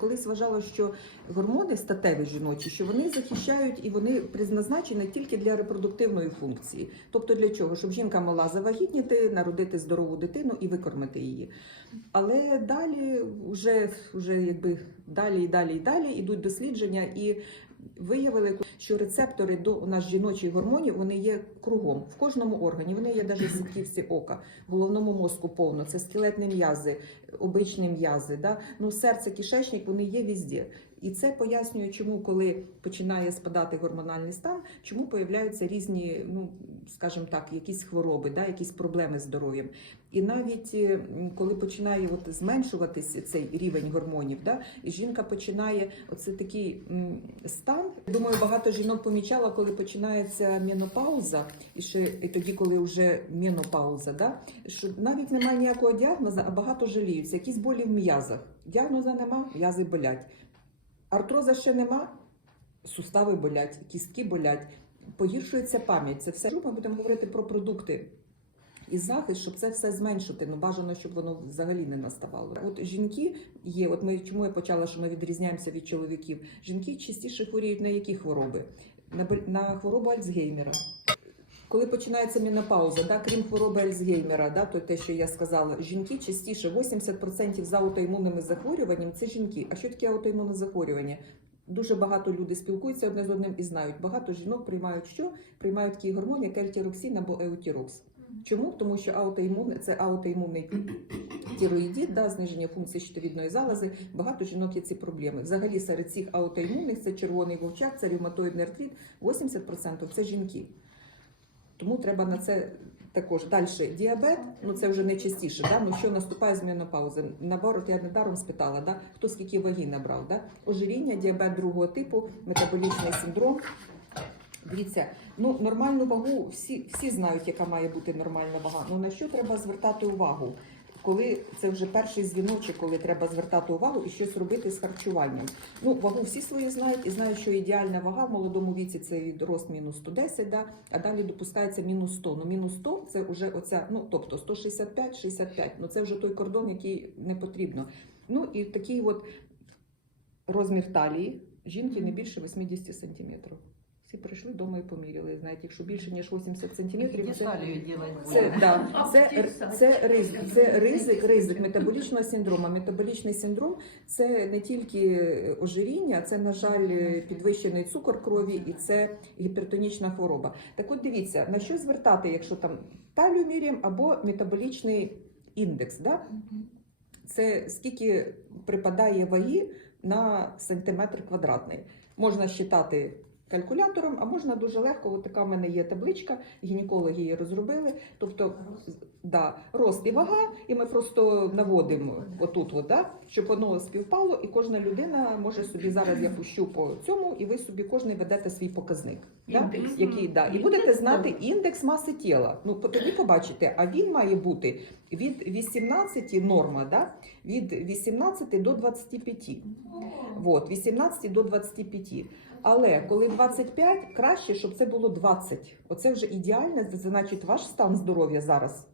колись вважала, що гормони статеві жіночі, що вони захищають і вони призначені тільки для репродуктивної функції. Тобто для чого? Щоб жінка могла завагітніти, народити здорову дитину і викормити її. Але далі вже, вже якби далі і далі і далі йдуть дослідження і. Виявили, що рецептори до у нас жіночих гормонів вони є кругом в кожному органі. Вони є навіть в сітківці ока, в головному мозку повно. Це скелетні м'язи, обичні м'язи. Да? Ну, серце, кишечник, вони є везде. І це пояснює, чому, коли починає спадати гормональний стан, чому появляються різні, ну скажімо так, якісь хвороби, да, якісь проблеми з здоров'ям. І навіть е, коли починає от зменшуватися цей рівень гормонів, да, і жінка починає оце такий стан. Думаю, багато жінок помічала, коли починається менопауза, і ще і тоді, коли вже менопауза, да, що навіть немає ніякого діагнозу, а багато жаліються. Якісь болі в м'язах. Діагноза нема, м'язи болять. Артроза ще нема, сустави болять, кістки болять, погіршується пам'ять. Це все. Ми будемо говорити про продукти і захист, щоб це все зменшити. Ну бажано, щоб воно взагалі не наставало. От жінки є. От ми чому я почала, що ми відрізняємося від чоловіків. Жінки частіше хворіють на які хвороби? На, на хворобу Альцгеймера. Коли починається менопауза, да, крім хвороби Альцгеймера, да, то те, що я сказала, жінки частіше 80% з аутоімунними захворюванням це жінки. А що таке аутоімунне захворювання? Дуже багато людей спілкуються одне з одним і знають. Багато жінок приймають що? Приймають такий гормон, як ельтіроксин або еутірокс. Чому? Тому що аутоімун це аутоімунний тіроїдіт, да, зниження функції щитовідної залози. Багато жінок є ці проблеми. Взагалі серед цих аутоімунних це червоний вовчак, це ревматоїдний артрит, 80% це жінки. Тому треба на це також далі. Діабет, ну це вже найчастіше, частіше. Да? Ну що наступає з менопаузи? Наоборот, я недаром спитала, да? хто скільки ваги набрав. Да? Ожиріння, діабет другого типу, метаболічний синдром. Дивіться, ну нормальну вагу всі, всі знають, яка має бути нормальна вага. Ну на що треба звертати увагу? Коли це вже перший дзвіночок, коли треба звертати увагу і щось робити з харчуванням. Ну, вагу всі свої знають і знають, що ідеальна вага в молодому віці це рост мінус 110, да? а далі допускається мінус 100. Ну, мінус 100 це вже оця, ну тобто 165-65, ну це вже той кордон, який не потрібно. Ну і такий от розмір талії жінки не більше 80 сантиметрів. Всі прийшли вдома і поміряли. Знаєте, якщо більше ніж 80 сантиметрів, це це, да, це, це, ризик, це ризик, ризик метаболічного синдрому. Метаболічний синдром це не тільки ожиріння, це, на жаль, підвищений цукор крові і це гіпертонічна хвороба. Так от дивіться, на що звертати, якщо там талію міряємо або метаболічний індекс. Да? Це скільки припадає ваги на сантиметр квадратний. Можна считати калькулятором, а можна дуже легко. От така в мене є табличка, гінекологи її розробили. Тобто, да, рост і вага, і ми просто наводимо отут, от, да, щоб воно співпало, і кожна людина може собі зараз я пущу по цьому, і ви собі кожен ведете свій показник. Да? Який, да, і будете знати індекс маси тіла. Ну, тоді побачите, а він має бути від 18 норма, да? від 18 до 25. Вот, 18 до 25. Але коли 25, краще, щоб це було 20. Оце вже ідеально, це значить ваш стан здоров'я зараз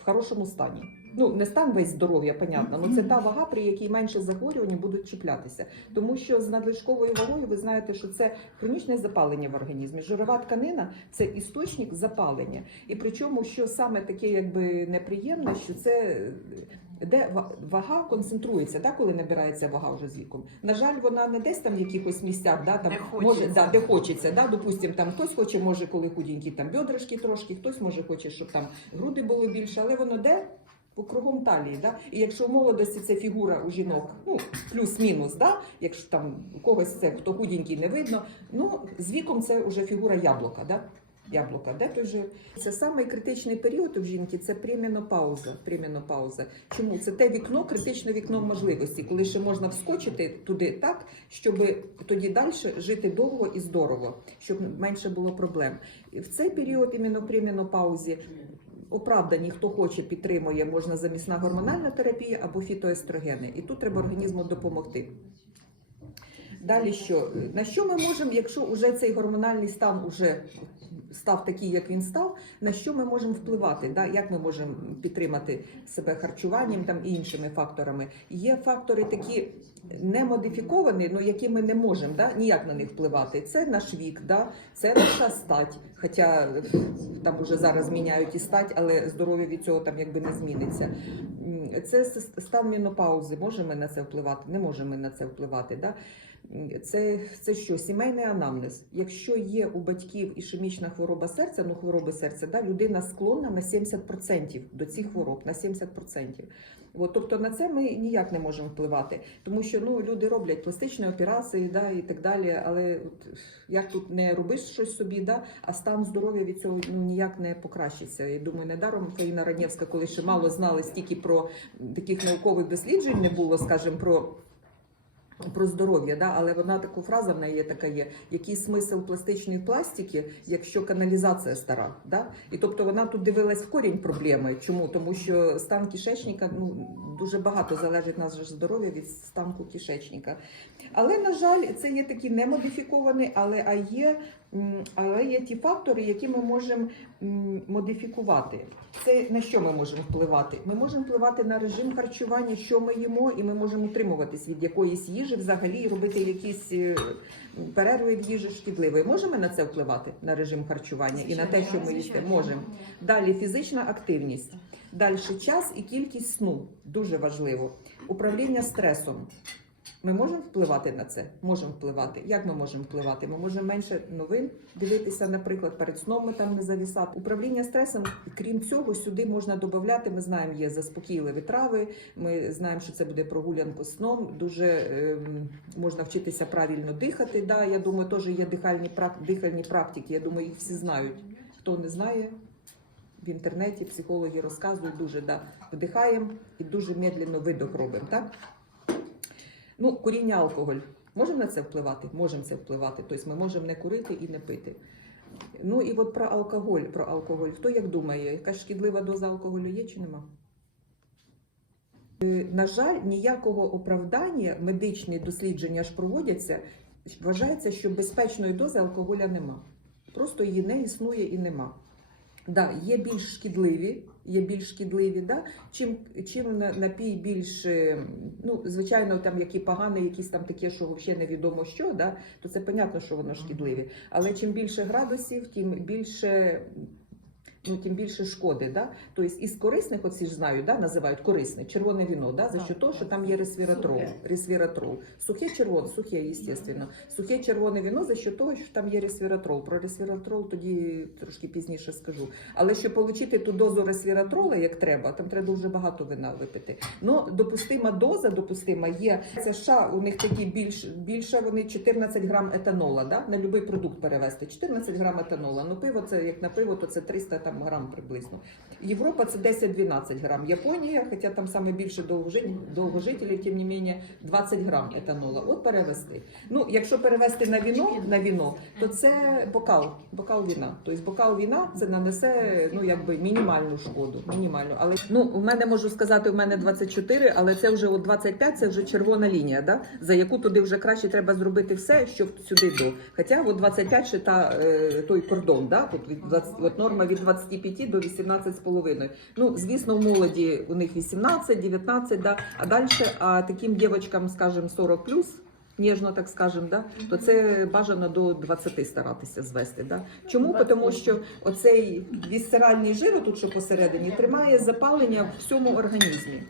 в хорошому стані. Ну, не стан весь здоров'я, понятно, але це та вага, при якій менше захворювань будуть чіплятися. Тому що з надлишковою вагою ви знаєте, що це хронічне запалення в організмі. Жирова тканина це істочник запалення. І причому, що саме таке якби неприємне, що це де ва- вага концентрується, да, коли набирається вага вже з віком. На жаль, вона не десь там в якихось місцях, да, там Де може, хочеться. да, де хочеться. Да, допустим, там хтось хоче, може, коли худенькі, там бедрышки трошки, хтось може хоче, щоб там груди було більше, але воно де? По кругом талії, да? І якщо в молодості це фігура у жінок, ну плюс-мінус, да? якщо там у когось це хто худенький не видно, ну з віком це вже фігура яблука, да? Яблука, де той же це самий критичний період у жінки, це пременопауза. Пременопауза. Чому це те вікно, критичне вікно можливості, коли ще можна вскочити туди так, щоб тоді далі жити довго і здорово, щоб менше було проблем. І в цей період іменно при менопаузі оправдані, хто хоче, підтримує, можна замісна гормональна терапія або фітоестрогени. І тут треба організму допомогти. Далі що? На що ми можемо, якщо вже цей гормональний стан уже став такий, як він став, на що ми можемо впливати? Да? Як ми можемо підтримати себе харчуванням там і іншими факторами? Є фактори такі не модифіковані, але які ми не можемо да? ніяк на них впливати. Це наш вік, да? це наша стать. Хоча е, там уже зараз міняють і стать, але здоров'я від цього там якби не зміниться. Це стан менопаузи. Можемо на це впливати? Не можемо на це впливати. Да? Це, це що? Сімейний анамнез. Якщо є у батьків ішемічна хвороба серця, ну хвороби серця, да, людина склонна на 70% до цих хвороб, на 70%. От, тобто на це ми ніяк не можемо впливати, тому що ну, люди роблять пластичні операції да, і так далі. Але от, як тут не робиш щось собі, да, а стан здоров'я від цього ну, ніяк не покращиться. Я думаю, недаром Фаїна Ранєвська, коли ще мало знали стільки про таких наукових досліджень, не було, скажімо, про. Про здоров'я, да, але вона таку фраза в неї така є. Який смисл пластичної пластики, якщо каналізація стара? Да? І тобто вона тут дивилась в корінь проблеми. Чому? Тому що стан кишечника ну дуже багато залежить наше здоров'я від станку кишечника. Але на жаль, це є такі немодифіковані, але а є, але є ті фактори, які ми можемо модифікувати. Це на що ми можемо впливати? Ми можемо впливати на режим харчування, що ми їмо, і ми можемо утримуватись від якоїсь їжі взагалі і робити якісь е, перерви в їжі шкідливої. Можемо на це впливати на режим харчування і на те, що ми їсти можемо. Далі фізична активність. Далі час і кількість сну дуже важливо. Управління стресом. Ми можемо впливати на це? Можемо впливати. Як ми можемо впливати? Ми можемо менше новин дивитися, наприклад, перед сном ми там не завісати. Управління стресом, крім цього, сюди можна додати. Ми знаємо, є заспокійливі трави. Ми знаємо, що це буде прогулянка сном. Дуже ем, можна вчитися правильно дихати. Да, я думаю, теж є дихальні дихальні практики. Я думаю, їх всі знають. Хто не знає, в інтернеті психологи розказують дуже да, вдихаємо і дуже медленно видох робимо. Так? Ну, куріння алкоголь. Можемо на це впливати? Можемо це впливати. Тобто ми можемо не курити і не пити. Ну і от про алкоголь. Про алкоголь. Хто як думає, якась шкідлива доза алкоголю є чи нема? Е, На жаль, ніякого оправдання медичні дослідження ж проводяться. Вважається, що безпечної дози алкоголя нема. Просто її не існує і нема. Да, є більш шкідливі, є більш шкідливі, да? чим, чим напій більш, ну, звичайно, там які погані, якісь там таке, що взагалі невідомо що, да? то це понятно, що воно шкідливі. Але чим більше градусів, тим більше. Ну, тим більше шкоди, да? Тобто із корисних, оці ж знаю, да, називають корисне, червоне віно, да, за що того, що там є ресвіратрол. Сухе. Ресвіратрол. Сухе червоне, сухе, звісно. Сухе червоне віно за що того, що там є ресвіратрол. Про ресвіратрол тоді трошки пізніше скажу. Але щоб отримати ту дозу ресвіратрола, як треба, там треба дуже багато вина випити. Ну, допустима доза, допустима є. Це США, у них такі більш більше вони 14 грам етанола, да? на будь-який продукт перевести. 14 грам етанола. Ну, пиво це як на пиво, то це 300 там грам приблизно. Європа це 10-12 грам. Японія, хоча там саме більше довгожителів, тим не менше 20 грам етанола. От перевести. Ну, якщо перевести на віно, на віно, то це бокал, бокал віна. Тобто бокал віна це нанесе ну якби мінімальну шкоду. Мінімальну. Але ну у мене можу сказати, у мене 24, але це вже от 25, це вже червона лінія, да? за яку туди вже краще треба зробити все, щоб сюди до. Хоча от 25 ще та е, той кордон, да? тут від 20, от норма від 25 до 18,5. Ну, звісно, в молоді у них 18, 19, да? а далі, а таким дівчаткам, скажімо, 40 плюс. Ніжно так скажемо, да? то це бажано до 20 старатися звести. Да? Чому? Тому що оцей вісцеральний жир, тут що посередині, тримає запалення в всьому організмі.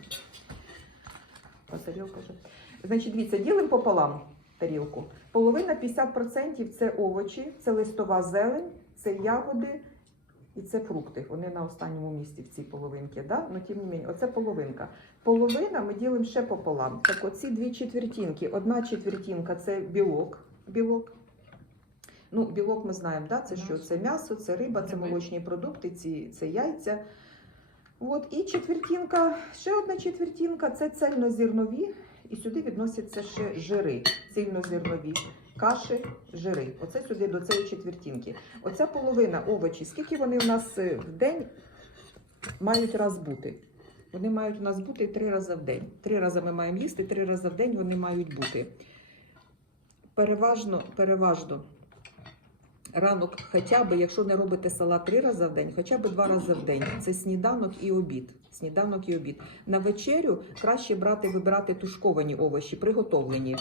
Значить, дивіться, ділимо пополам тарілку. Половина 50% це овочі, це листова зелень, це ягоди і це фрукти. Вони на останньому місці в цій половинці. Да? Ну, тим не менше, оце половинка. Половина ми ділимо ще пополам. Так, оці дві четвертинки. Одна четвертинка це білок. білок. Ну, білок ми знаємо, да? це що? Це м'ясо, це риба, це молочні продукти, ці, це яйця. От, і четвертинка, ще одна четвертинка це цельнозернові, і сюди відносяться ще жири, цільнозернові, каші, жири. Оце сюди до цієї четвертинки. Оця половина овочі, скільки вони у нас е, в день мають раз бути? Вони мають у нас бути три рази в день. Три рази ми маємо їсти, три рази в день вони мають бути. Переважно, переважно ранок, хоча б, якщо не робите салат три рази в день, хоча б два рази в день. Це сніданок і обід. Сніданок і обід. На вечерю краще брати, вибирати тушковані овочі, приготовлені.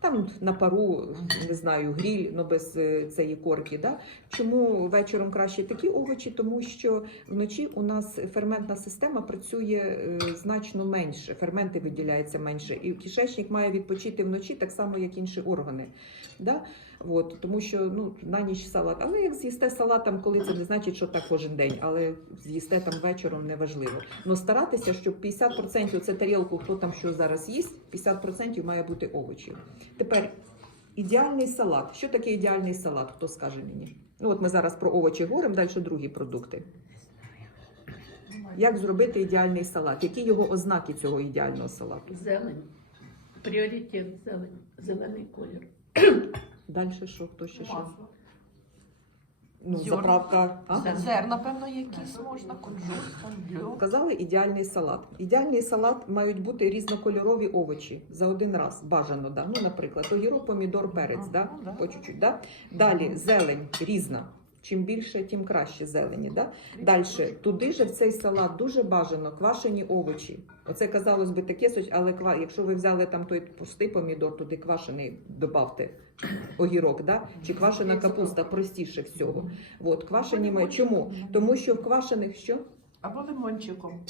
Там на пару, не знаю, гріль, але без е, цієї корки. Да? Чому вечором краще такі овочі? Тому що вночі у нас ферментна система працює е, значно менше, ферменти виділяються менше, і кишечник має відпочити вночі так само, як інші органи. Да? От, тому що ну, на ніч салат. Але як з'їсте салат, коли це не значить, що так кожен день, але з'їсте там вечором неважливо. Ну старатися, щоб 50% це тарілку, хто там що зараз їсть, 50% має бути овочів. Тепер ідеальний салат. Що таке ідеальний салат? Хто скаже мені? Ну от ми зараз про овочі говоримо, далі другі продукти. Як зробити ідеальний салат? Які його ознаки цього ідеального салату? Зелень. Пріоритет зелень. Зелений колір. Далі що? Хто ще що? Масло. Ну, Зерна. заправка. А? Зерна. Зерна, певно, якісь можна, кунжут. Казали ідеальний салат. Ідеальний салат мають бути різнокольорові овочі за один раз. Бажано, да. Ну, наприклад, огірок, помідор, перець, да? Ну, да. по чуть-чуть. Да? Далі зелень різна. Чим більше, тим краще зелені. Да? Далі туди же в цей салат дуже бажано квашені овочі. Оце казалось би таке, соч- але якщо ви взяли там той пустий помідор, туди квашений добавте огірок, да? чи квашена капуста, простіше всього. От, квашені має. Чому? Тому що в квашених що? Або лимончиком.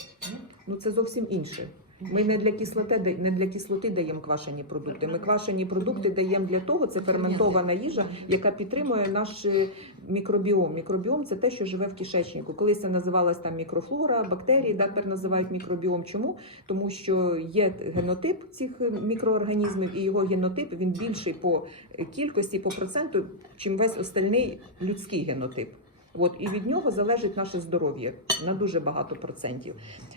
Ну це зовсім інше. Ми не для кислоти не для кислоти даємо квашені продукти. Ми квашені продукти даємо для того, це ферментована їжа, яка підтримує наш е, мікробіом. Мікробіом це те, що живе в кишечнику. Колись це називалась там мікрофлора, бактерії, да, тепер називають мікробіом. Чому? Тому що є генотип цих е, мікроорганізмів, і його генотип він більший по кількості, по проценту, чим весь остальний людський генотип. От і від нього залежить наше здоров'я на дуже багато процентів.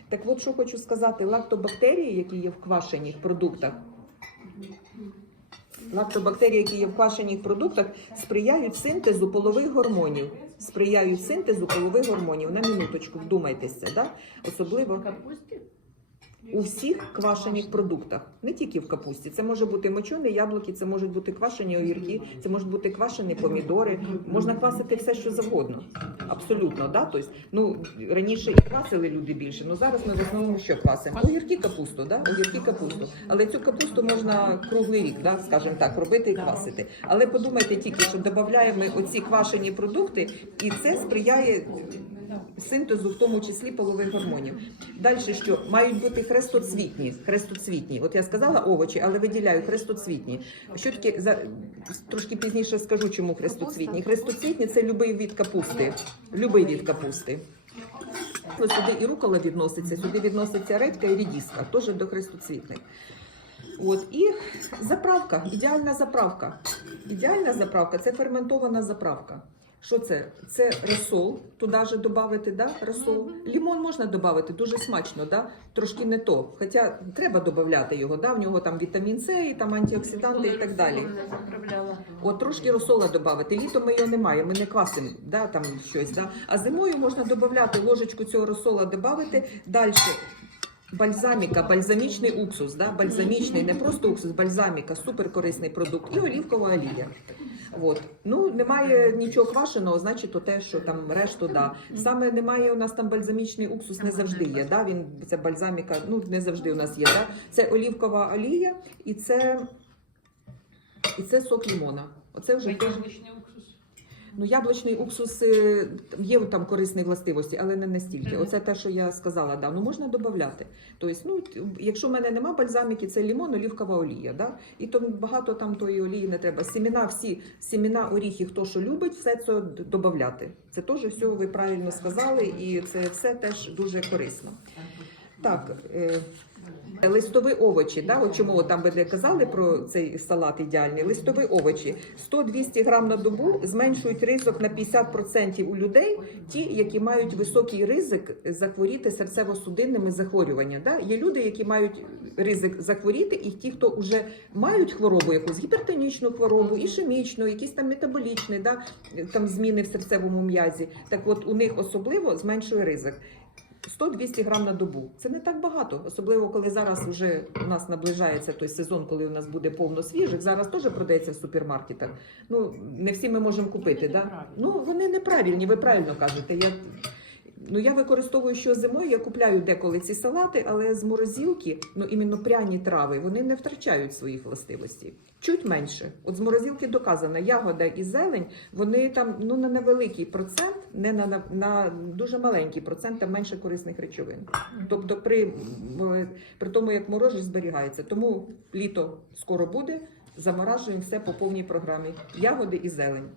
Так от що хочу сказати, лактобактерії, які є в квашених продуктах, лактобактерії, які є в квашених продуктах, сприяють синтезу полових гормонів. Сприяють синтезу полових гормонів. На минуточку вдумайтеся, да? особливо. У всіх квашених продуктах, не тільки в капусті. Це може бути мочені яблуки, це можуть бути квашені огірки, це можуть бути квашені помідори. Можна квасити все, що завгодно. Абсолютно, да? Тобто, ну раніше і квасили люди більше. Ну зараз ми в основному що квасимо? Огірки капусту, да? Огірки капусту. Але цю капусту можна круглий рік, да? скажімо так, робити і квасити. Але подумайте тільки, що додаємо оці квашені продукти, і це сприяє синтезу, в тому числі полових гормонів. Далі що мають бути хрестоцвітні. Хрестоцвітні. От я сказала овочі, але виділяю хрестоцвітні. Що таке за трошки пізніше скажу, чому хрестоцвітні. Хрестоцвітні це любий від капусти. Любий від капусти. Сюди і рукола відноситься, сюди відноситься редька і рідіска, теж до хрестоцвітних. От і заправка, ідеальна заправка. Ідеальна заправка це ферментована заправка. Що це? Це розсол, туди же додати, да? розсол. Лімон можна додати, дуже смачно, да? трошки не то. Хоча треба додати його, да? в нього там вітамін С, і там антиоксиданти і так далі. От трошки розсола додати. Літом ми його немає, ми не квасимо да, там щось. Да? А зимою можна додати ложечку цього розсола, додати. Далі бальзаміка, бальзамічний уксус, да? бальзамічний, не просто уксус, бальзаміка, суперкорисний продукт і олівкова олія. От. Ну, немає нічого квашеного, значить, то те, що там решту, да. Саме немає у нас там бальзамічний уксус, не завжди є. Да? Він, це бальзаміка, ну не завжди у нас є. Да? Це олівкова олія і це, і це сок лімона. Оце вже теж. Ну, яблучний уксус е, є там корисні властивості, але не настільки. Оце те, що я сказала, да. ну можна додати. Тобто, ну, якщо в мене нема бальзаміки, це лімон, олівкова олія. Да? І то багато там тої олії не треба. Сіміна, всі сіміна, оріхи, хто що любить, все це додати. Це теж все ви правильно сказали, і це все теж дуже корисно. Так. Листові овочі, да, от чому там ви де казали про цей салат ідеальний. Листові овочі 100-200 грам на добу зменшують ризик на 50% у людей, ті, які мають високий ризик захворіти серцево-судинними захворюваннями. Да? Є люди, які мають ризик захворіти, і ті, хто вже мають хворобу, якусь гіпертонічну хворобу, ішемічну, якісь там метаболічні, да? там зміни в серцевому м'язі. Так от у них особливо зменшує ризик. 100-200 грам на добу. Це не так багато, особливо коли зараз вже у нас наближається той сезон, коли у нас буде повно свіжих. Зараз теж продається в супермаркетах. Ну не всі ми можемо купити. Да? Ну вони неправильні, ви правильно кажете. Я Ну, я використовую що зимою, я купляю деколи ці салати, але з морозилки, ну іменно пряні трави, вони не втрачають своїх властивостей. Чуть менше. От з морозилки доказано, ягода і зелень, вони там ну на невеликий процент, не на, на, на дуже маленький процент, там менше корисних речовин. Тобто при, при тому, як морозиш, зберігається. Тому літо скоро буде, заморажуємо все по повній програмі. Ягоди і зелень.